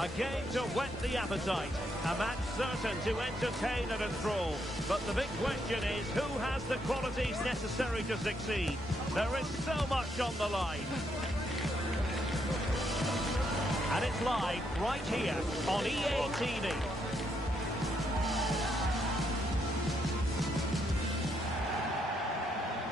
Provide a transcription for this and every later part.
A game to whet the appetite. A match certain to entertain and enthrall. But the big question is, who has the qualities necessary to succeed? There is so much on the line. And it's live right here on EA TV.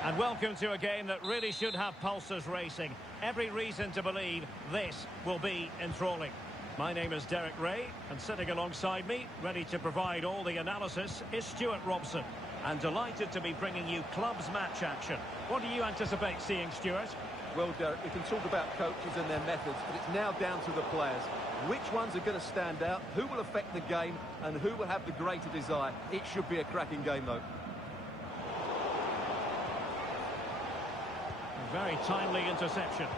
And welcome to a game that really should have pulses racing. Every reason to believe this will be enthralling. My name is Derek Ray, and sitting alongside me, ready to provide all the analysis, is Stuart Robson. And delighted to be bringing you clubs match action. What do you anticipate seeing, Stuart? Well, Derek, we can talk about coaches and their methods, but it's now down to the players. Which ones are going to stand out, who will affect the game, and who will have the greater desire? It should be a cracking game, though. A very timely interception.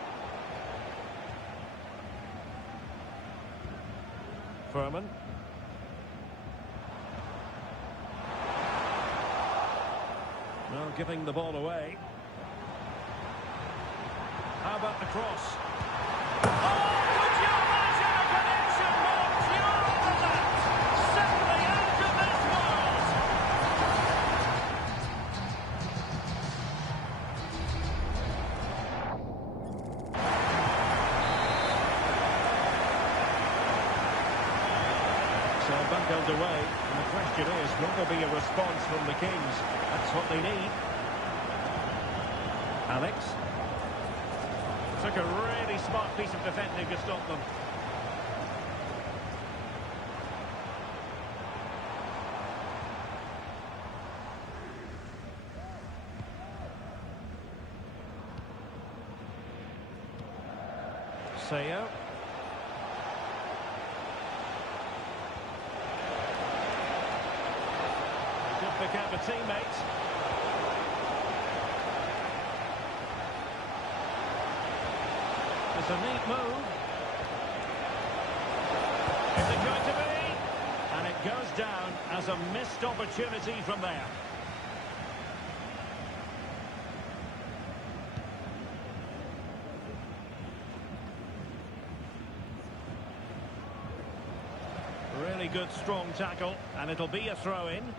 Furman. Well, giving the ball away. How about the cross? Oh, could you imagine a connection more pure than that? Simply out of this world. So back underway, and the question is, will there be a response from the Kings? That's what they need. Alex. Took a really smart piece of defending to stop them. Sayo. Could pick out a teammate. It's a neat move. Is it going to be? And it goes down as a missed opportunity from there. Really good strong tackle, and it'll be a throw-in.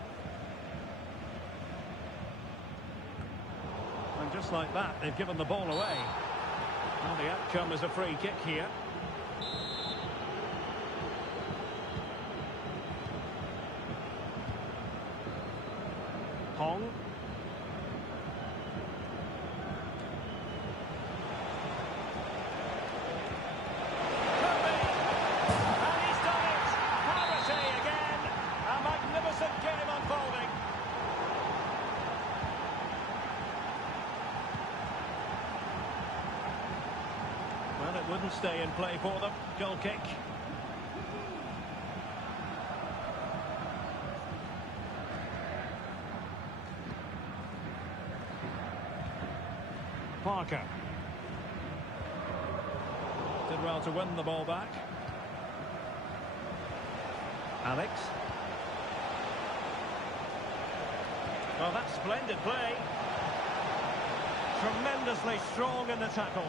And just like that, they've given the ball away. Well, the outcome is a free kick here. Hong. And he's done it! Parity again! A magnificent game unfolding. Well, it wouldn't stay in play for them. Goal kick. Parker. Did well to win the ball back. Alex. Well, that's splendid play. Tremendously strong in the tackle.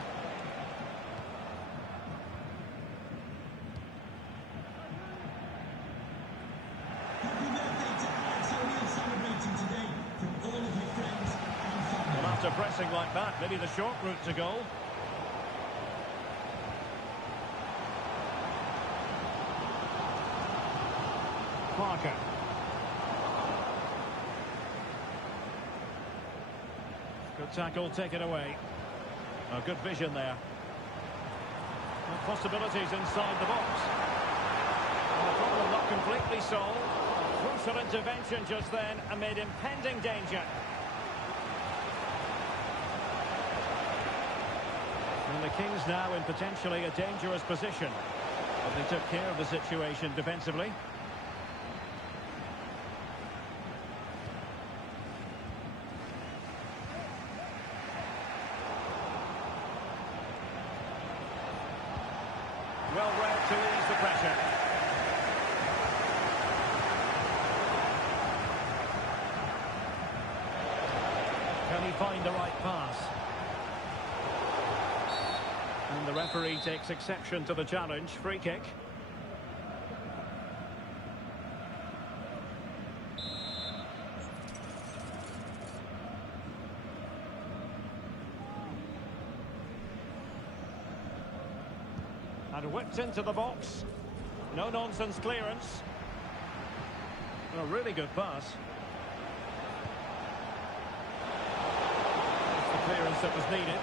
After pressing like that, maybe the short route to goal. Parker. Good tackle, taken away. Oh, good vision there. And possibilities inside the box. And the problem not completely solved. Crucial intervention just then amid impending danger. And the Kings now in potentially a dangerous position. But they took care of the situation defensively. Well read to ease the pressure. Can he find the right pass? And the referee takes exception to the challenge. Free kick. And whipped into the box. No-nonsense clearance. A really good pass. That's the clearance that was needed.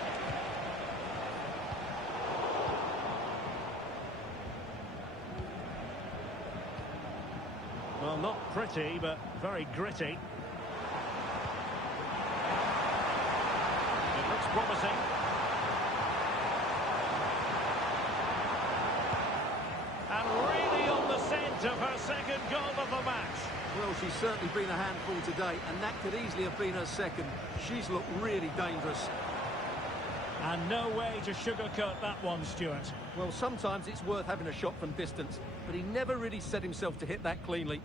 Well, not pretty, but very gritty. It looks promising. And really on the scent of her second goal of the match. Well, she's certainly been a handful today, and that could easily have been her second. She's looked really dangerous. And no way to sugarcoat that one, Stuart. Well, sometimes it's worth having a shot from distance, but he never really set himself to hit that cleanly.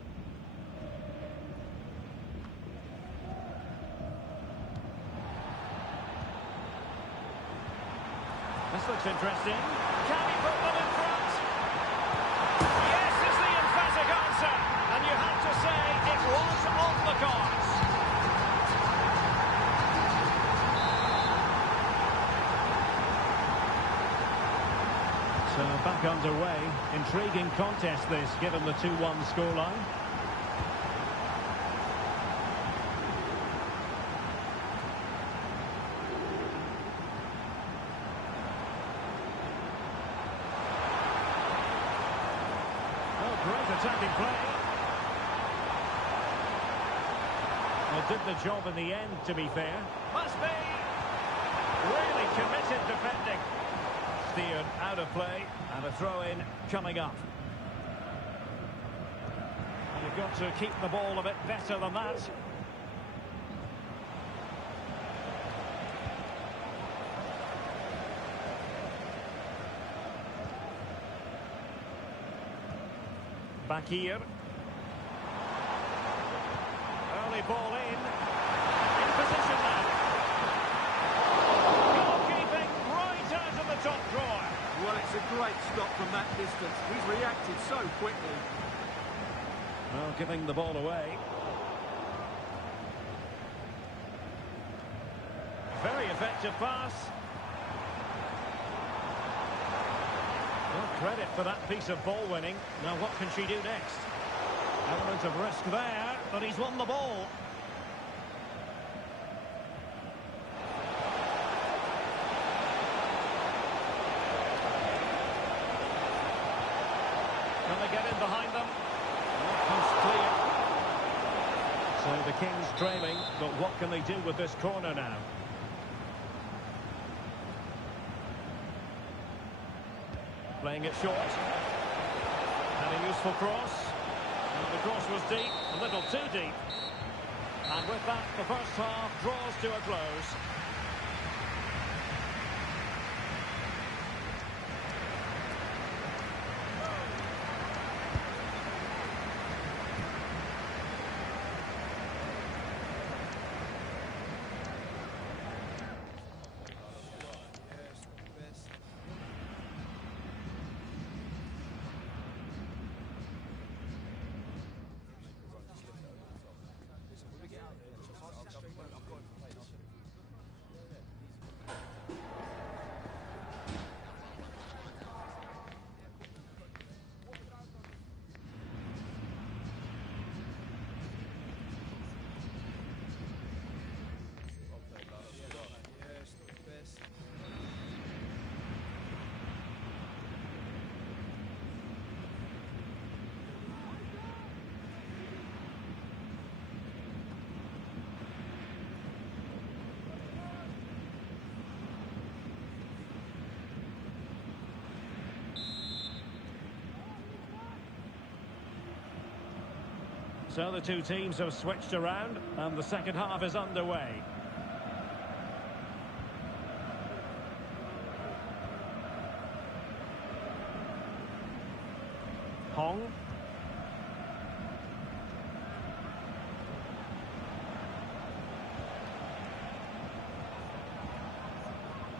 This looks interesting. Can he put them in front? Yes is the emphatic answer. And you have to say it was on the cards. So back underway. Intriguing contest this, given the 2-1 scoreline. Great attacking play. Well, did the job in the end, to be fair. Must be. Really committed defending. Steered out of play, and a throw-in coming up. And you've got to keep the ball a bit better than that. Back here. Early ball in. In position now. Goalkeeping right out of the top drawer. Well, it's a great stop from that distance. He's reacted so quickly. Well, giving the ball away. Very effective pass. Well, credit for that piece of ball winning. Now what can she do next? Element of risk there, but he's won the ball. Can they get in behind them? Comes clear. So the Kings trailing, but what can they do with this corner now? Playing it short. And a useful cross. And the cross was deep, a little too deep. And with that, the first half draws to a close. So the two teams have switched around, and the second half is underway. Hong.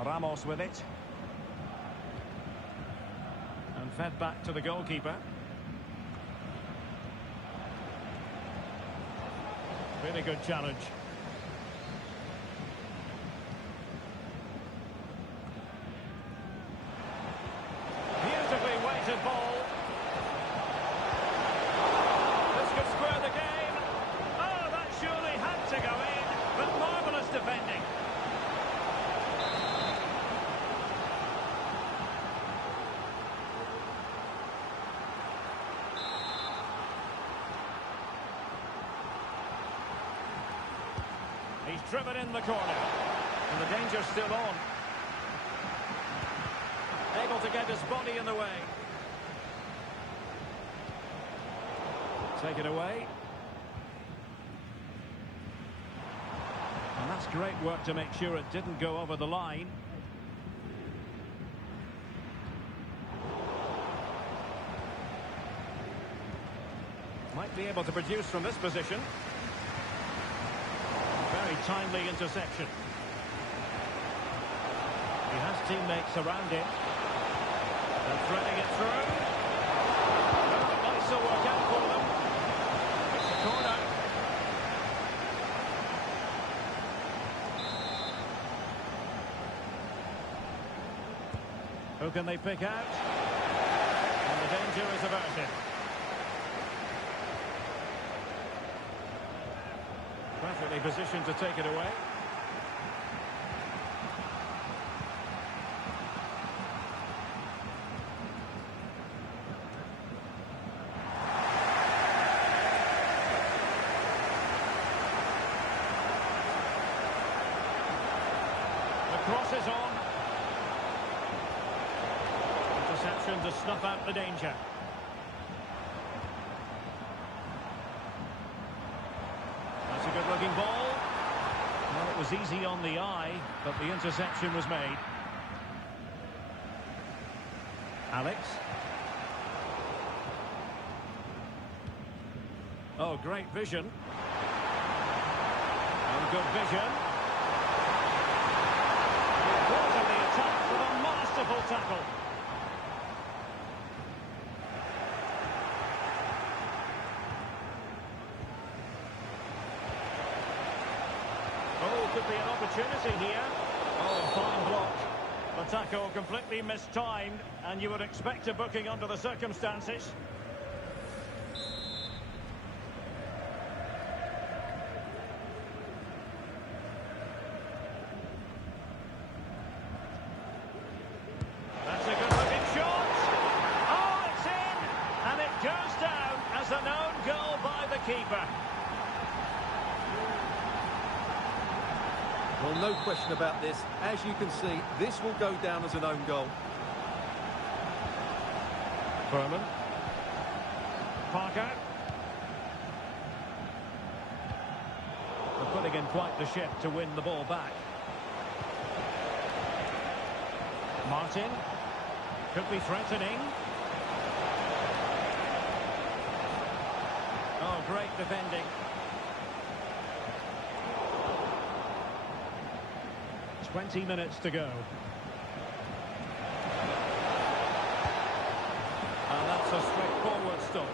Ramos with it. And fed back to the goalkeeper. Really good challenge. Beautiful contested ball. This could square the game. Oh, that surely had to go in, but marvellous defending. He's driven in the corner. And the danger's still on. Able to get his body in the way. Take it away. And that's great work to make sure it didn't go over the line. Might be able to produce from this position. Very timely interception. He has teammates around him. And threading it through. It might still work out for them. It's a corner. Who can they pick out? And the danger is averted. Perfectly positioned to take it away. The cross is on. Interception to snuff out the danger. That's a good-looking ball. Well, it was easy on the eye, but the interception was made. Alex. Oh, great vision. And good vision. Thwarted the attack with a masterful tackle. Oh, could be an opportunity here. Oh, fine block. The tackle completely mistimed, and you would expect a booking under the circumstances. That's a good-looking shot. Oh, it's in, and it goes down as an own goal by the keeper. Well, no question about this. As you can see, this will go down as an own goal. Furman. Parker. They're putting in quite the shift to win the ball back. Martin. Could be threatening. Oh, great defending. Twenty minutes to go. And that's a straightforward stop.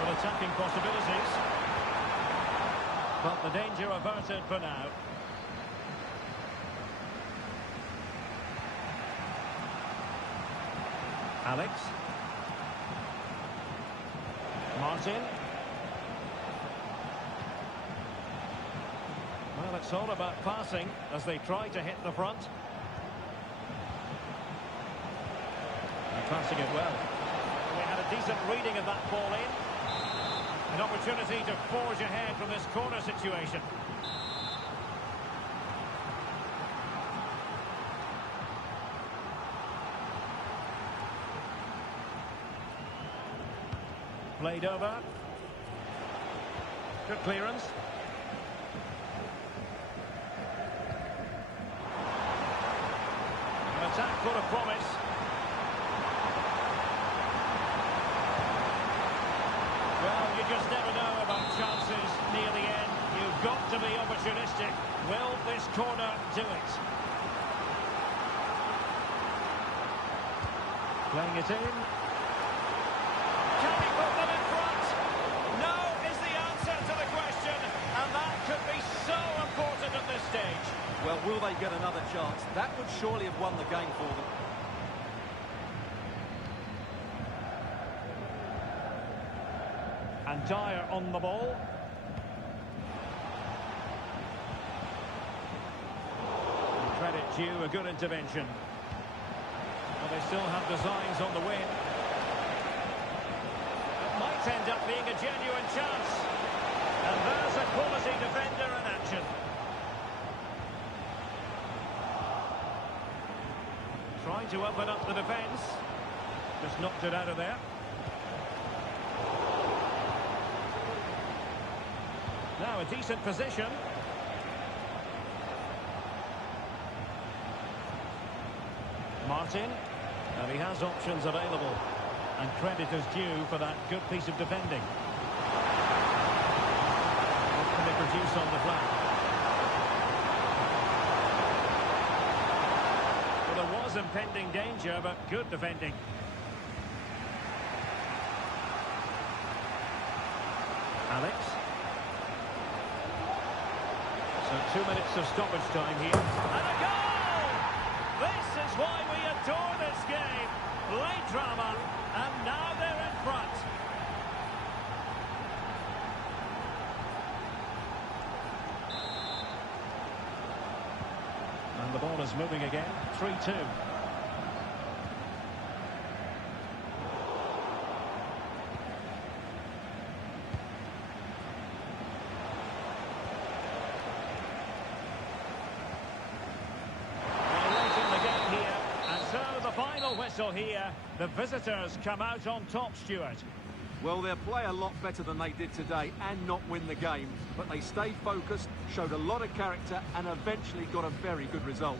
With attacking possibilities. But the danger averted for now. Alex. Martin. Well, it's all about passing as they try to hit the front. And passing it well. We had a decent reading of that ball in. An opportunity to forge ahead from this corner situation. Played over. Good clearance. An attack full of promise. Well, you just never know about chances near the end. You've got to be opportunistic. Will this corner do it? Playing it in. Can he put them in front? No is the answer to the question, and that could be so important at this stage. Well, will they get another chance? That would surely have won the game for them. And Dyer on the ball. Credit due, a good intervention. Well, they still have designs on the win. It might end up being a genuine chance. And there's a quality defender in action. Trying to open up the defence. Just knocked it out of there. Now a decent position. Martin. And he has options available. And credit is due for that good piece of defending. What can they produce on the flank? Well, there was impending danger, but good defending. Alex. So 2 minutes of stoppage time here. And a goal! This is why we adore this game. Late drama, and now they're in front. And the ball is moving again. 3-2. Whistle here. The visitors come out on top, Stuart. Well, they'll play a lot better than they did today and not win the game. But they stayed focused, showed a lot of character and eventually got a very good result.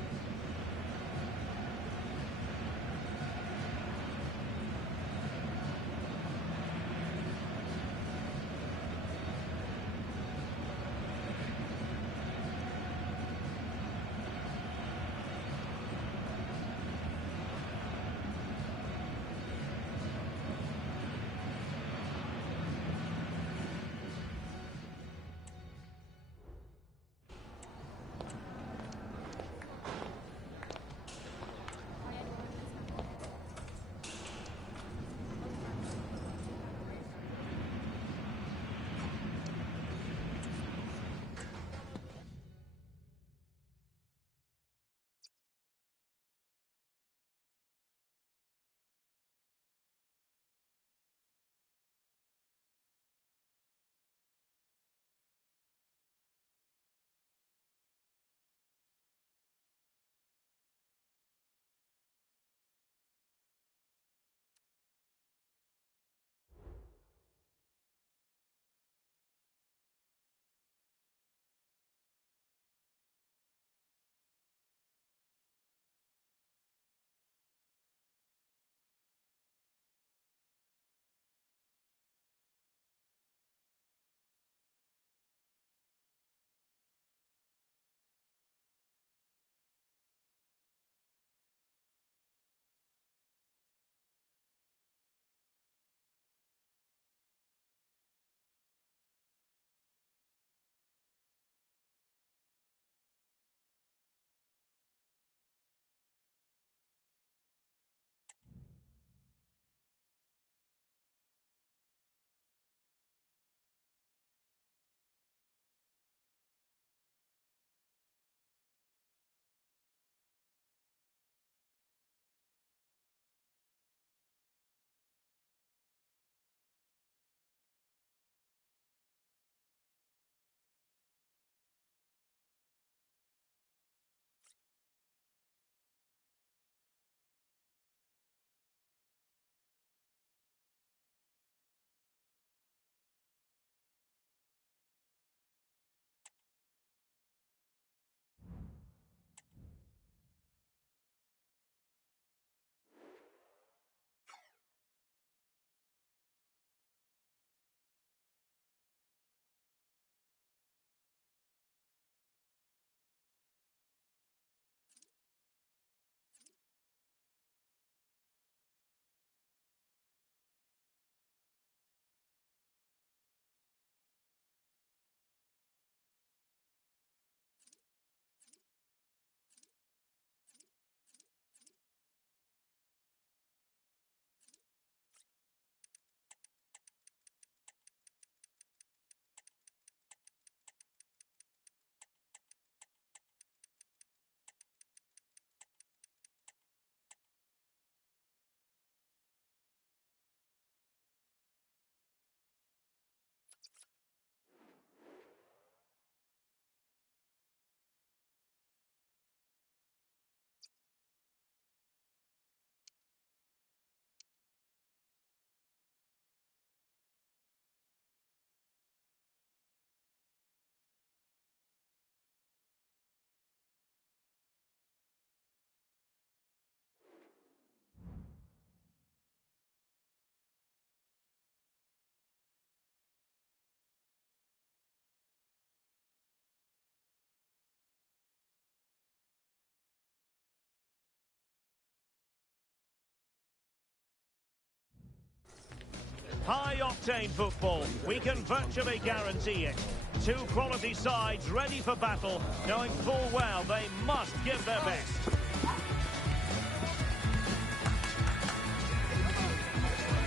High-octane football, we can virtually guarantee it. Two quality sides ready for battle, knowing full well they must give their best.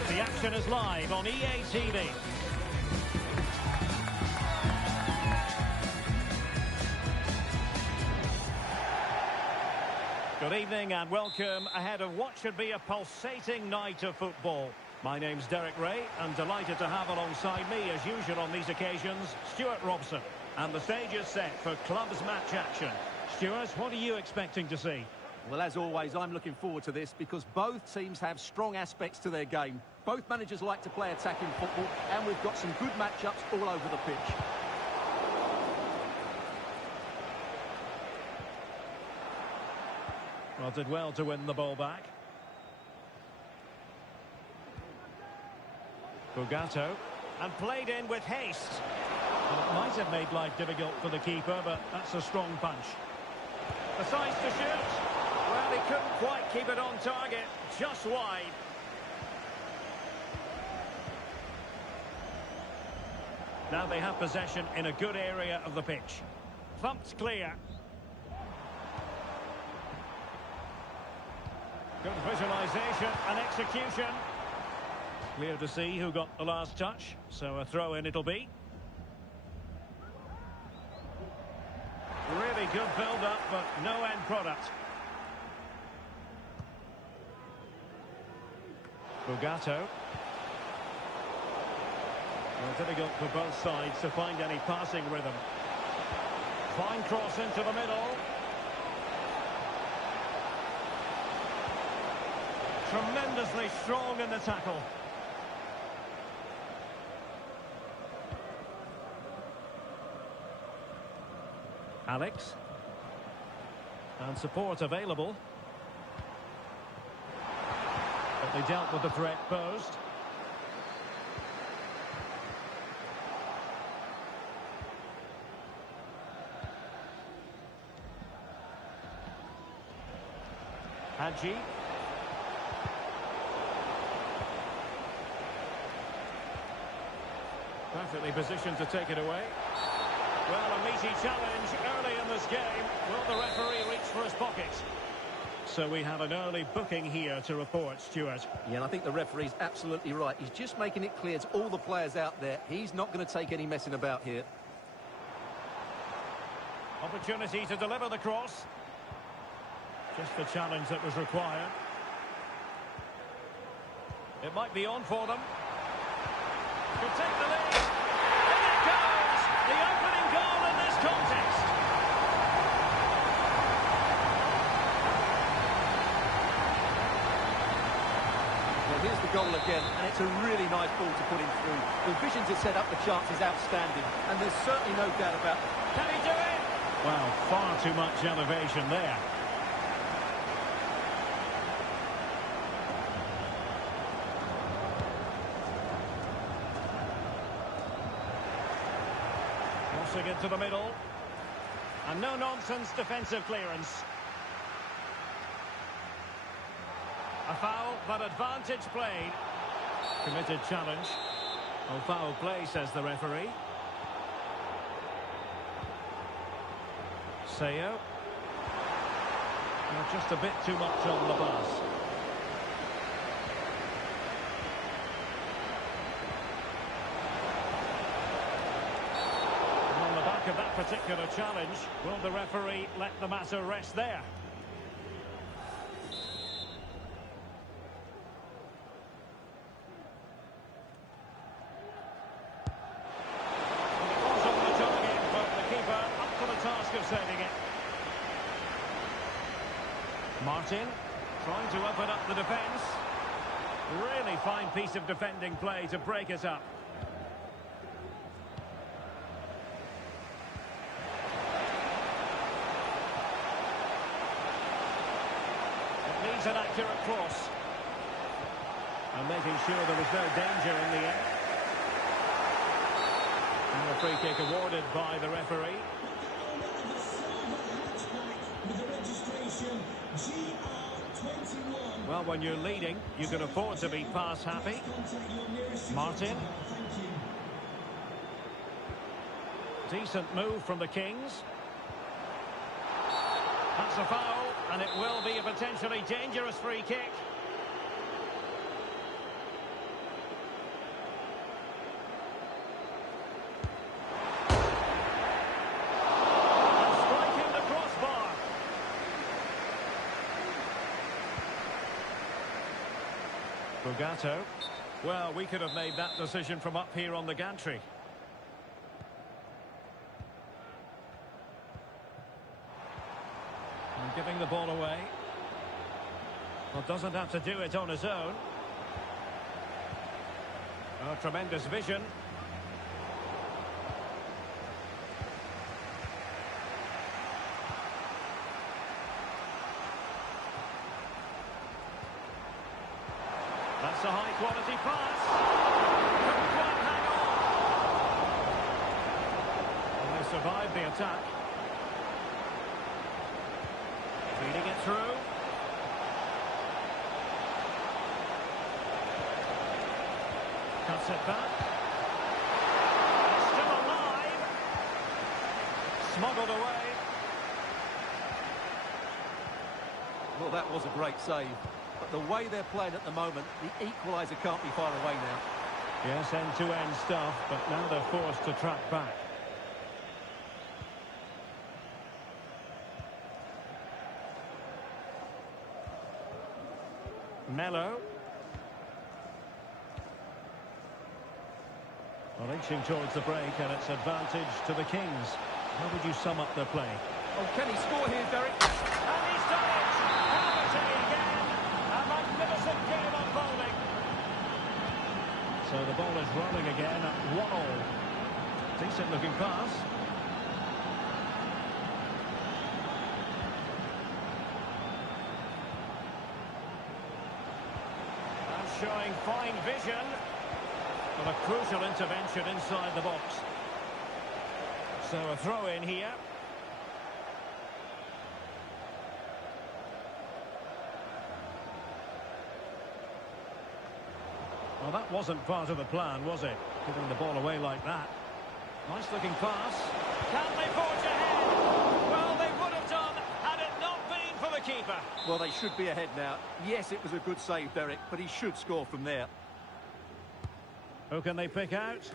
The action is live on EA TV. Good evening and welcome ahead of what should be a pulsating night of football. My name's Derek Ray, and delighted to have alongside me, as usual on these occasions, Stuart Robson. And the stage is set for clubs match action. Stuart, what are you expecting to see? Well, as always, I'm looking forward to this because both teams have strong aspects to their game. Both managers like to play attacking football, and we've got some good matchups all over the pitch. Well, did well to win the ball back. Bugato, and played in with haste. Well, it might have made life difficult for the keeper, but that's a strong punch. Decides to shoot. Well, he couldn't quite keep it on target, just wide. Now they have possession in a good area of the pitch. Thumped clear. Good visualisation and execution. Clear to see who got the last touch, so a throw-in it'll be. Really good build-up, but no end product. Bugato. Well, difficult for both sides to find any passing rhythm. Fine cross into the middle. Tremendously strong in the tackle. Alex. And support available. But they dealt with the threat posed. Hadji. Perfectly positioned to take it away. Well, a meaty challenge early in this game. Will the referee reach for his pocket? So we have an early booking here to report, Stuart. Yeah, and I think the referee's absolutely right. He's just making it clear to all the players out there, he's not going to take any messing about here. Opportunity to deliver the cross. Just the challenge that was required. It might be on for them. Could take the lead. In it goes! The opening goal in this contest. Well, here's the goal again, and it's a really nice ball to put him through. The vision to set up the chance is outstanding, and there's certainly no doubt about it. Can he do it? Well, far too much elevation there. Into the middle, and no-nonsense defensive clearance. A foul, but advantage played. Committed challenge. Oh, foul play, says the referee. Sayo. Just a bit too much on the pass. Of that particular challenge, will the referee let the matter rest there? Well, it was on the target, but the keeper up to the task of saving it. Martin trying to open up the defence. Really fine piece of defending play to break it up. An accurate cross, and making sure there was no danger in the end. And a free kick awarded by the referee. With the registration GR21 Well, when you're leading, you can afford to be pass happy. Martin. Decent move from the Kings. That's a foul, and it will be a potentially dangerous free kick. And striking the crossbar. Bugato. Well, we could have made that decision from up here on the gantry. And giving the ball away. Well, doesn't have to do it on his own. Oh, tremendous vision. That's a high-quality pass. Couldn't quite hang on. And they survived the attack. Feeding it through. Cuts it back. Still alive. Smuggled away. Well, that was a great save. But the way they're playing at the moment, the equaliser can't be far away now. Yes, end-to-end stuff, but now they're forced to track back. Mello. Well, inching towards the break, and it's advantage to the Kings. How would you sum up their play? Oh, can he score here, Derek? And he's done it! Penalty again! A magnificent game unfolding. So the ball is rolling again at 1-1. Decent looking pass. And showing fine vision. But a crucial intervention inside the box. So a throw in here. Well, that wasn't part of the plan, was it? Giving the ball away like that. Nice looking pass. Can they forge ahead? Well, they would have done had it not been for the keeper. Well, they should be ahead now. Yes, it was a good save, Derek, but he should score from there. Who can they pick out?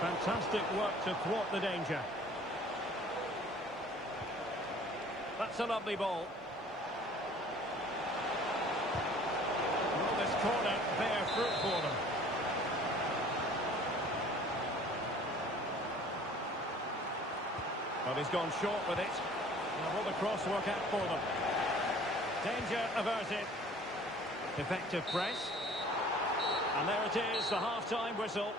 Fantastic work to thwart the danger. That's a lovely ball. Will this corner bear fruit for them? Well, he's gone short with it. Now will the cross work out for them? Danger averted. Effective press. And there it is, the half-time whistle.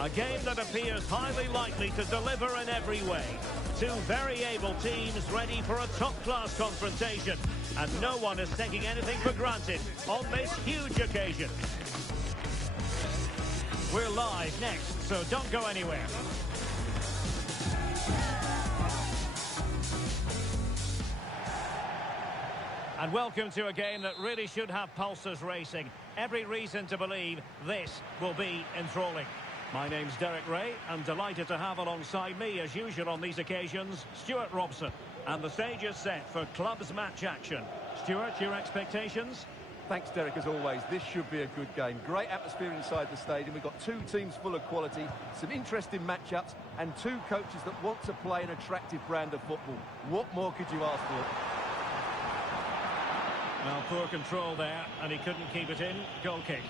A game that appears highly likely to deliver in every way. Two very able teams ready for a top-class confrontation. And no one is taking anything for granted on this huge occasion. We're live next, so don't go anywhere. And welcome to a game that really should have pulses racing. Every reason to believe this will be enthralling. My name's Derek Ray, and delighted to have alongside me, as usual on these occasions, Stuart Robson. And the stage is set for clubs match action. Stuart, your expectations? Thanks, Derek, as always. This should be a good game. Great atmosphere inside the stadium. We've got two teams full of quality, some interesting matchups, and two coaches that want to play an attractive brand of football. What more could you ask for? Well, poor control there, and he couldn't keep it in. Goal kick.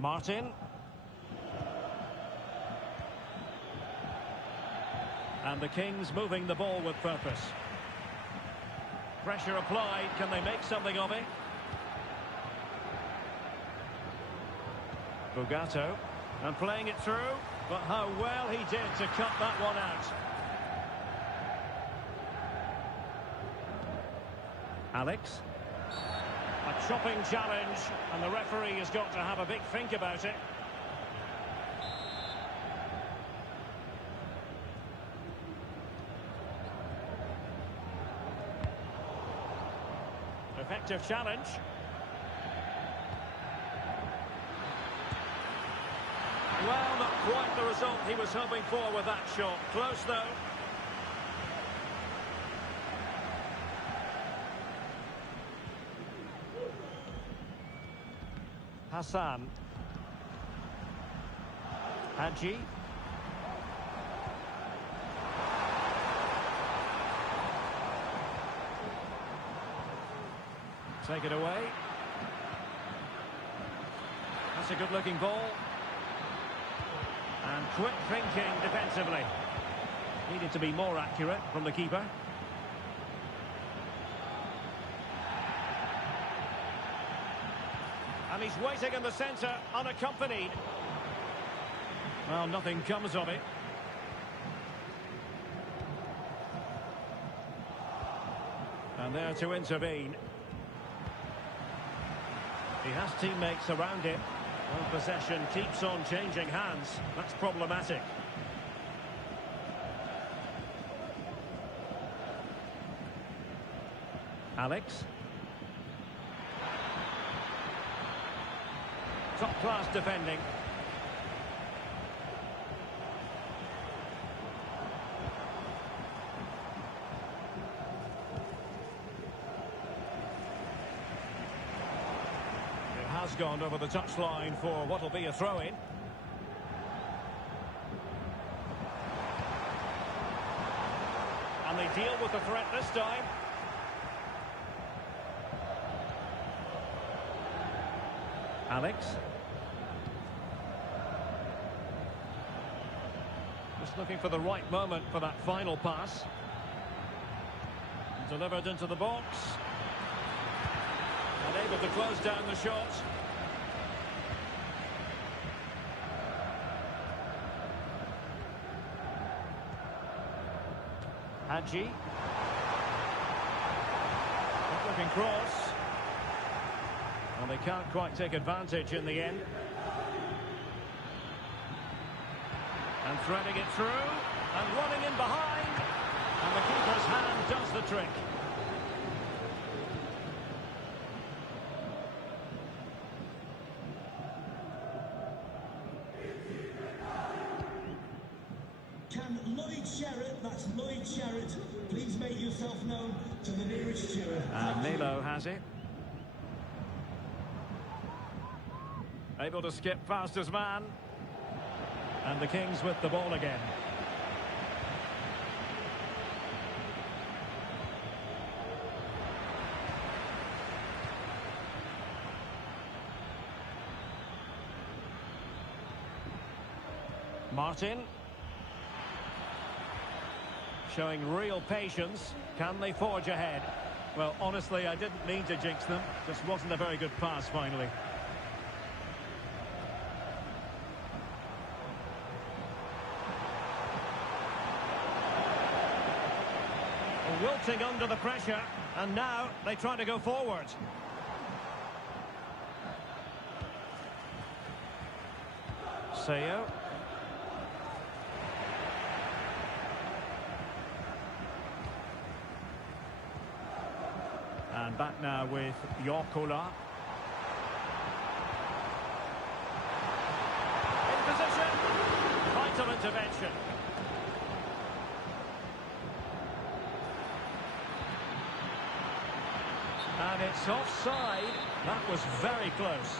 Martin. And the Kings moving the ball with purpose. Pressure applied. Can they make something of it? Bugato. And playing it through. But how well he did to cut that one out. Alex. A chopping challenge, and the referee has got to have a big think about it. Effective challenge. Well, not quite the result he was hoping for with that shot. Close, though. Hassan. Hadji. Take it away. That's a good-looking ball. And quick thinking defensively. Needed to be more accurate from the keeper. And he's waiting in the centre, unaccompanied. Well, nothing comes of it. And there to intervene. He has teammates around him. Well, possession keeps on changing hands. That's problematic. Alex. Top-class defending. It has gone over the touchline for what will be a throw-in. And they deal with the threat this time. Alex. Just looking for the right moment for that final pass. Delivered into the box. And able to close down the shot. Hadji. Good looking cross. Well, they can't quite take advantage in the end. And threading it through. And running in behind. And the keeper's hand does the trick. Can Lloyd Sherritt, that's Lloyd Sherritt, please make yourself known to the nearest steward. And Milo has it. Able to skip past his man. And the Kings with the ball again. Martin. showing real patience. Can they forge ahead? Well, honestly, I didn't mean to jinx them. Just wasn't a very good pass, finally. Wilting under the pressure, and now they try to go forward. Seo. And back now with Yokola. In position. Vital intervention. And it's offside. That was very close.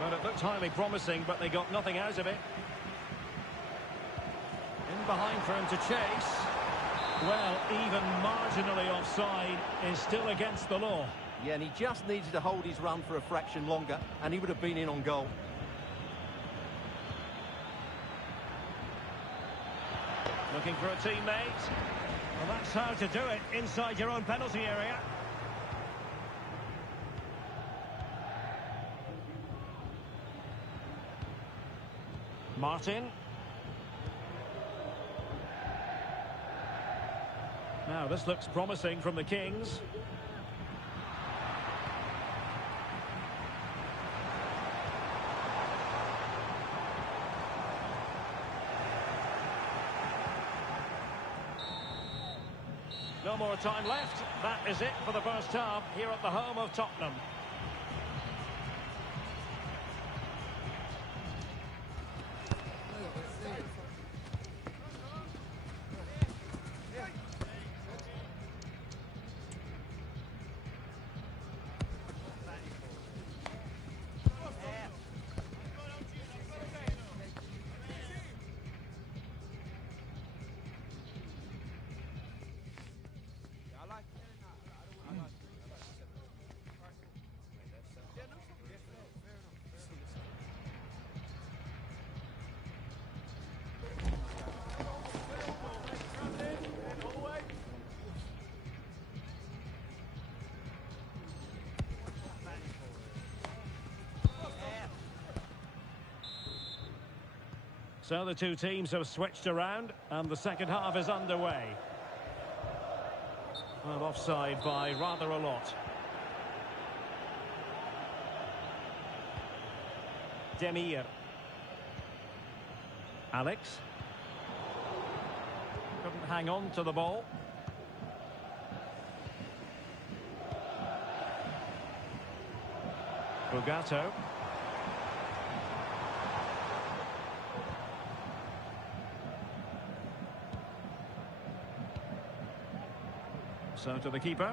Well, it looked highly promising, but they got nothing out of it. In behind for him to chase. Well, even marginally offside is still against the law. Yeah, and he just needed to hold his run for a fraction longer, and he would have been in on goal. Looking for a teammate. Well, that's how to do it inside your own penalty area. Martin. Now, this looks promising from the Kings. No more time left. That is it for the first half here at the home of Tottenham. So the two teams have switched around and the second half is underway. Well, offside by rather a lot. Demir. Alex. Couldn't hang on to the ball. Bugato. So to the keeper.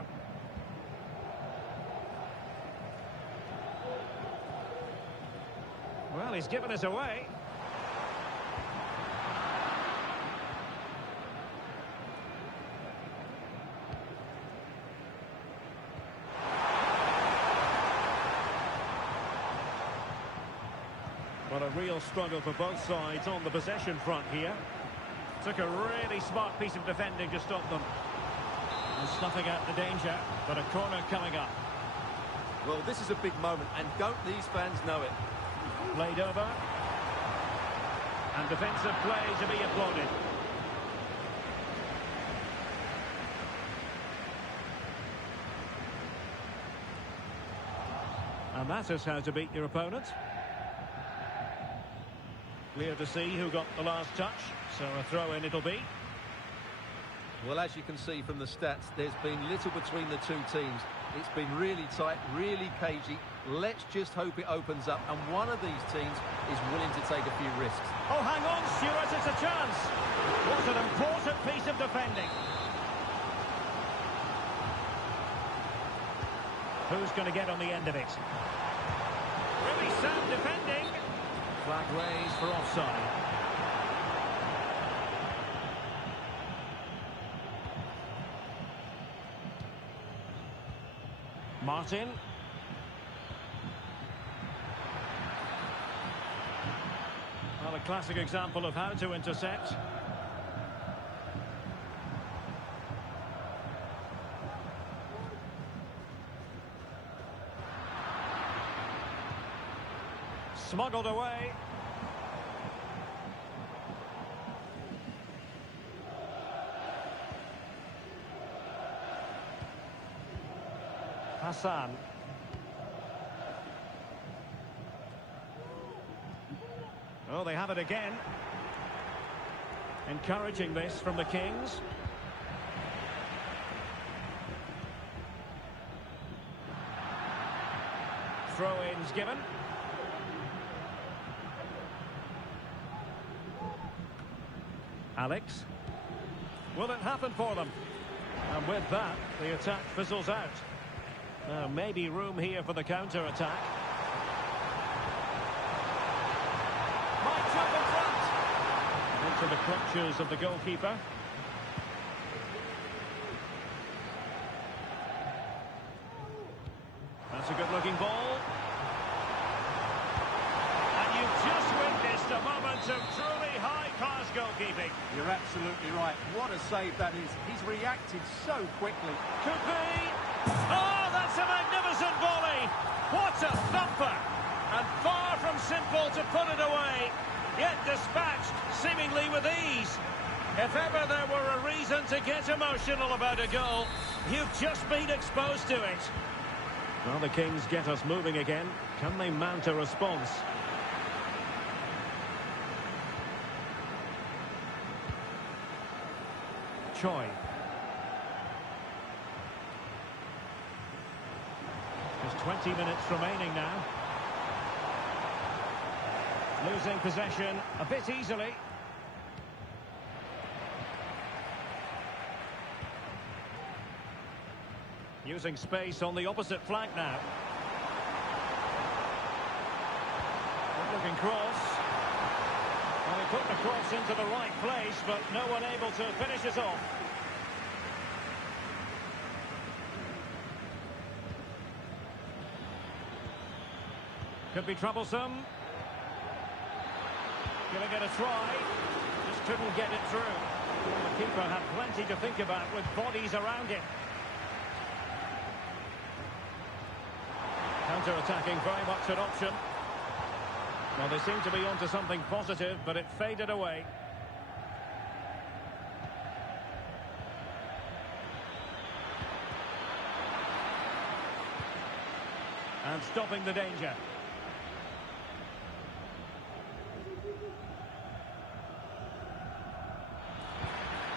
Well, he's given us away. Well, a real struggle for both sides on the possession front here. Took a really smart piece of defending to stop them. And snuffing out the danger, but a corner coming up. Well, this is a big moment, and don't these fans know it? Played over. And defensive play to be applauded. And that is how to beat your opponent. Clear to see who got the last touch, so a throw-in it'll be. Well, as you can see from the stats, there's been little between the two teams. It's been really tight, really cagey. Let's just hope it opens up, and one of these teams is willing to take a few risks. Oh, hang on, Stuart, it's a chance. What an important piece of defending. Who's going to get on the end of it? Really sound defending. Flag raised for offside. Martin. Well, a classic example of how to intercept. Smuggled away. Hassan. Oh, they have it again. Encouraging this from the Kings. Throw-ins given. Alex. Will it happen for them? And with that, the attack fizzles out. Now, maybe room here for the counter-attack. Might jump in front. Into the clutches of the goalkeeper. That's a good-looking ball. And you've just witnessed a moment of truly high-class goalkeeping. You're absolutely right. What a save that is. He's reacted so quickly. Could be. Oh, that's a magnificent volley. What a thumper. And far from simple to put it away. Yet dispatched seemingly with ease. If ever there were a reason to get emotional about a goal, you've just been exposed to it. Well, the Kings get us moving again. Can they mount a response? Choi. There's 20 minutes remaining now. Losing possession a bit easily. Using space on the opposite flank now. Good-looking cross. Well, he put the cross into the right place, but no one able to finish it off. Could be troublesome. Giving it a try. Just couldn't get it through. Well, the keeper had plenty to think about with bodies around him. Counter-attacking, very much an option. Well, they seem to be onto something positive, but it faded away. And stopping the danger.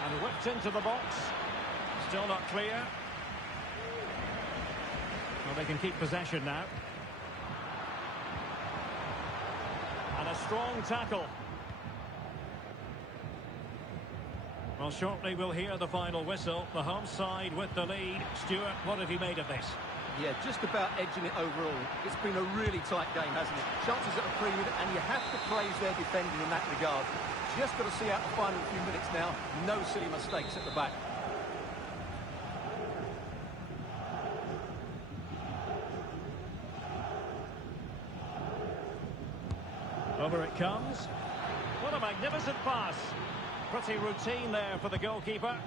And whipped into the box. Still not clear. Well, they can keep possession now. And a strong tackle. Well, shortly we'll hear the final whistle. The home side with the lead. Stuart, what have you made of this? Yeah, just about edging it overall. It's been a really tight game, hasn't it? Chances at a premium, and you have to praise their defending in that regard. Just got to see out the final few minutes now. No silly mistakes at the back. Over it comes. What a magnificent pass. Pretty routine there for the goalkeeper.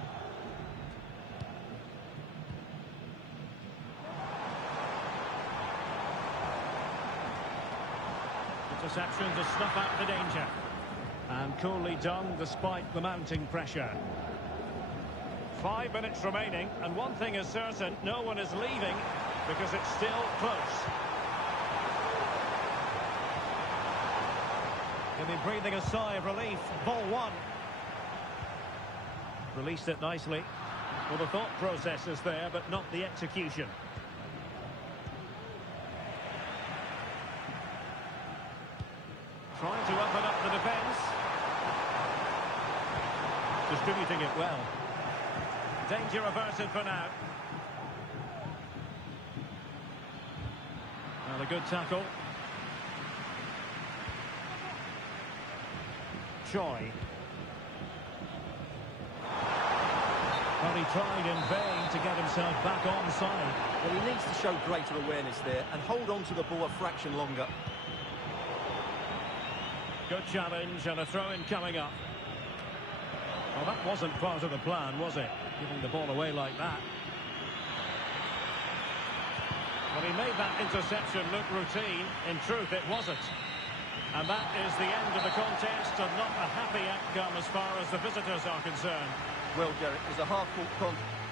Interception to snuff out the danger. And coolly done despite the mounting pressure. 5 minutes remaining, and one thing is certain, no one is leaving because it's still close. He'll be breathing a sigh of relief. Ball one. Released it nicely. Well, the thought process is there, but not the execution. Trying to open up the defence. Distributing it well. Danger averted for now. And a good tackle. Choi. Well, he tried in vain to get himself back onside. Well, he needs to show greater awareness there and hold on to the ball a fraction longer. Good challenge and a throw-in coming up. Well, that wasn't part of the plan, was it? Giving the ball away like that. Well, he made that interception look routine. In truth, it wasn't. And that is the end of the contest and not a happy outcome as far as the visitors are concerned. Well, Derek, it was a half-court contest.